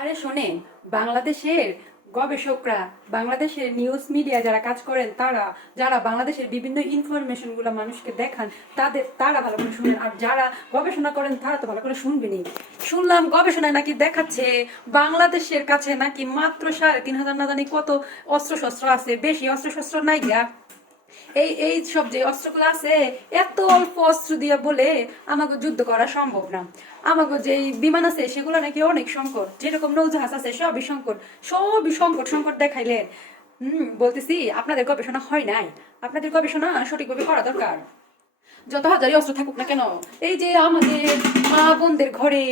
আরে শোনেন বাংলাদেশের গবেষকরা, বাংলাদেশের নিউজ মিডিয়া যারা কাজ করেন, তারা, যারা বাংলাদেশের বিভিন্ন ইনফরমেশনগুলো মানুষকে দেখান, তাদের, তারা ভালো করে শুনেন। আর যারা গবেষণা করেন, তারা তো ভালো করে শুনবেনি শুনলাম গবেষণায় নাকি দেখাচ্ছে, বাংলাদেশের কাছে নাকি মাত্র সাড়ে তিন হাজার না জানি কত অস্ত্র শস্ত্র আছে, বেশি অস্ত্র শস্ত্র নাই গা এই এই সব যে অস্ত্রগুলো আছে, এত অল্প অস্ত্র দিয়ে বলে আমাকে যুদ্ধ করা সম্ভব না। আমাকে যে বিমান আছে, সেগুলো নাকি অনেক সংকট। যেরকম নৌজাহাজ আছে, সবই সংকট। সবই সংকট সংকট দেখাইলেন হুম, বলতেছি, আপনাদের গবেষণা হয় নাই? আপনাদের গবেষণা সঠিকভাবে করা দরকার? যত হাজারই অস্ত্র থাকুক না কেন, এই যে আমাদের মা বোনদের ঘরে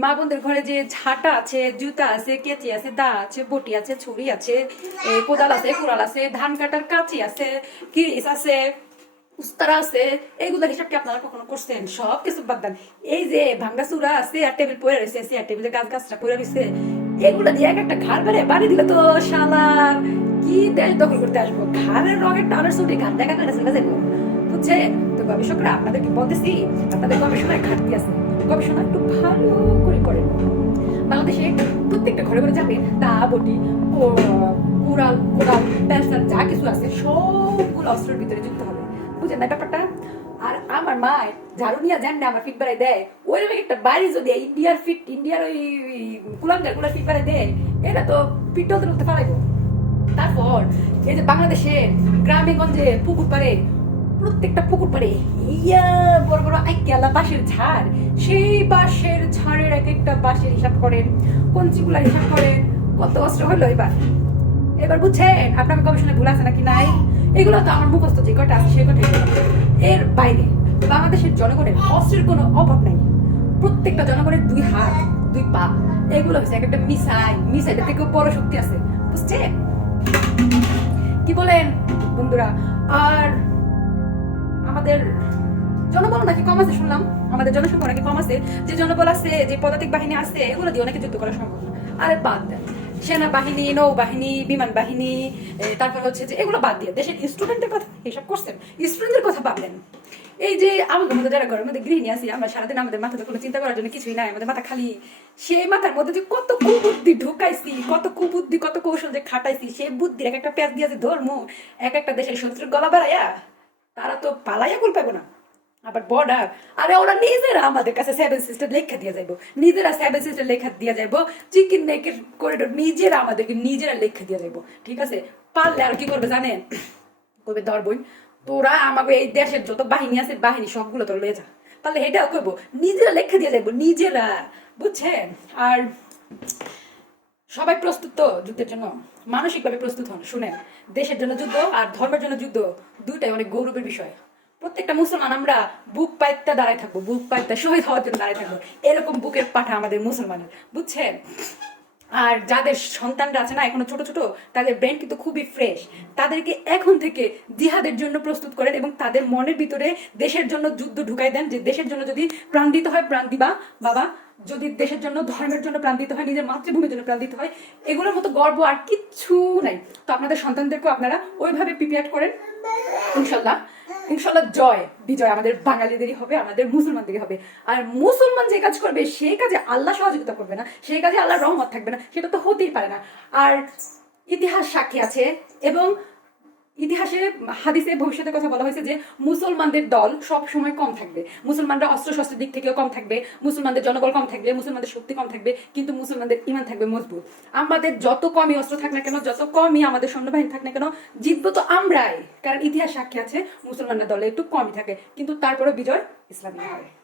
মা বোনদের ঘরে যে ঝাঁটা আছে, জুতা আছে, কেচি আছে, দা আছে, বটি আছে, ছুরি আছে কোদাল আছে, কুড়াল আছে, ধান কাটার কাঁচি আছে কিরিস আছে, উস্তারা আছে হিসাব কি আপনারা কখনো করছেন? সব কিছু বাদ দেন। এই যে ভাঙ্গা চুরা আছে, আর টেবিল রয়েছে টেবিলে গাছ গাছটা পরে রয়েছে, এগুলো দিয়ে এক একটা ঘাড় বেড়ে বাড়ি দিলে তো শালার কি দেশ দখল করতে আসব? ঘাড়ের রঙের টানের ছুটি ঘাট দেখা গেলে চলে যাব বুঝছেন? তো গবেষকরা আপনাদেরকে বলতেছি, আপনাদের গবেষণায় ঘাটতি আছে। গবেষণা একটু ভালো করে করেন বাংলাদেশে প্রত্যেকটা ঘরে ঘরে যাবে দা বটি কুড়াল কোড়াল পেন্সার যা কিছু আছে, সবগুলো অস্ত্রের ভিতরে যুক্ত হবে। বুঝেন না ব্যাপারটা? আর আমার মা ঝাড়ু নিয়ে যান না, আমার ফিট বাড়াই দেয়। ওই রকম একটা বাড়ি যদি ইন্ডিয়ার ফিট ইন্ডিয়ার ওই কুলাঙ্গারগুলা ফিট বাড়াই দেয় এটা তো ফিট হতে হতে পারাইবো তারপর এই যে বাংলাদেশের গ্রামে গঞ্জে পুকুর পাড়ে প্রত্যেকটা পুকুর পাড়ে, ইয়া, বড় বড় আইকিয়ালা বাঁশের ঝাড়। সেই বাঁশের ঝাড়ের এক একটা বাঁশের হিসাব করেন, কঞ্চিগুলার হিসাব করেন, কত অস্ত্র হলো এবার? এবার বুঝছেন, আপনার গবেষণায় ভুল আছে নাকি নাই? এগুলো তো আমার মুখস্থ যে কটা আছে সে কটাই এর বাইরে, বাংলাদেশের জনগণের অস্ত্রের কোনো অভাব নাই। প্রত্যেকটা জনগণের দুই হাত, দুই পা, এগুলো হচ্ছে এক একটা মিসাইল, মিসাইলের থেকেও বড় শক্তি আছে। বুঝছেন? কি বলেন বন্ধুরা? আর আমাদের জনবল নাকি কম আছে শুনলাম, আমাদের জনসংখ্যা নাকি কম আছে, যে জনবল আছে, যে পদাতিক বাহিনী আছে, এগুলো দিয়ে অনেকে যুদ্ধ করা সম্ভব আরে বাদ সেনাবাহিনী, নৌবাহিনী, বিমান বাহিনী তারপর হচ্ছে যে এগুলো বাদ দিয়ে, দেশের স্টুডেন্টের কথা করছেন স্টুডেন্টের কথা ভাবলেন। এই যে আমাদের মধ্যে যারা ঘরের মধ্যে গৃহিণী আছি, আমরা সারাদিন আমাদের মাথাতে কোনো চিন্তা করার জন্য কিছুই নাই, আমাদের মাথা খালি। সেই মাথার মধ্যে যে কত কুবুদ্ধি ঢুকাইছি, কত কুবুদ্ধি, কত কৌশল যে খাটাইছি, সেই বুদ্ধির এক একটা পেঁচ দিয়ে যে ধর্ম, এক একটা দেশের শত্রুর গলা বাড়াইয়া তারা তো পালাইয়া কুল পাবো না। আবার বর্ডার আরে ওরা নিজেরা আমাদের কাছে সেভেন সিস্টার লেখা দিয়ে যাইবো। নিজেরা সেভেন সিস্টার লেখা দিয়ে যাইবো। চিকেন নেকের করিডোর নিজেরা আমাদেরকে নিজেরা লেখা দিয়ে যাইবো। ঠিক আছে? পারলে আর কি করবে জানেন? করবে ধরবই তোরা আমাকে এই দেশের যত বাহিনী আছে, বাহিনী সবগুলো তোর লয়ে যা। তাহলে এটাও করব নিজেরা লেখা দিয়ে যাইবো, নিজেরা। বুঝছেন? আর সবাই প্রস্তুত তো যুদ্ধের জন্য? মানসিকভাবে প্রস্তুত হন, শুনেন। দেশের জন্য যুদ্ধ আর ধর্মের জন্য যুদ্ধ দুইটাই অনেক গৌরবের বিষয়। প্রত্যেকটা মুসলমান, আমরা বুক পাইত্যা দাঁড়ায় থাকব, বুক পাইত্যা শহীদ হওয়ার জন্য দাঁড়ায় থাকব। এরকম বুকের পাঠা আমাদের মুসলমানের, বুঝছেন? আর যাদের সন্তানরা আছে না, এখনও ছোট ছোট, তাদের ব্রেন কিন্তু খুবই ফ্রেশ। তাদেরকে এখন থেকে জিহাদের জন্য প্রস্তুত করেন এবং তাদের মনের ভিতরে দেশের জন্য যুদ্ধ ঢুকাই দেন, যে দেশের জন্য যদি প্রাণ দিতে হয়, প্রাণ দিবা, বাবা। যদি দেশের জন্য, ধর্মের জন্য প্রাণ দিতে হয়, নিজের মাতৃভূমির জন্য প্রাণ দিতে হয়, এগুলোর মতো গর্ব আর কিচ্ছু নাই। তো আপনাদের সন্তানদেরকেও আপনারা ওইভাবে প্রিপেয়ার করেন। ইনশাল্লাহ ইনশাল্লাহ জয়, বিজয় আমাদের বাঙালিদেরই হবে, আমাদের মুসলমানদেরই হবে। আর মুসলমান যে কাজ করবে সেই কাজে আল্লাহ সহযোগিতা করবে না সেই কাজে আল্লাহ রহমত থাকবে না, সেটা তো হতেই পারে না। আর ইতিহাস সাক্ষী আছে এবং ইতিহাসে হাদিসে ভবিষ্যতের কথা বলা হয়েছে যে মুসলমানদের দল সব সময় কম থাকবে। মুসলমানরা অস্ত্র শস্ত্রের দিক থেকেও কম থাকবে, মুসলমানদের জনবল কম থাকবে, মুসলমানদের শক্তি কম থাকবে, কিন্তু মুসলমানদের ইমান থাকবে মজবুত। আমাদের যত কমই অস্ত্র থাক না কেন, যত কমই আমাদের সৈন্যবাহিনী থাক না কেন, জিতবো তো আমরাই। কারণ ইতিহাস সাক্ষী আছে, মুসলমানরা দলে একটু কমই থাকে, কিন্তু তারপরে বিজয় ইসলামী হবে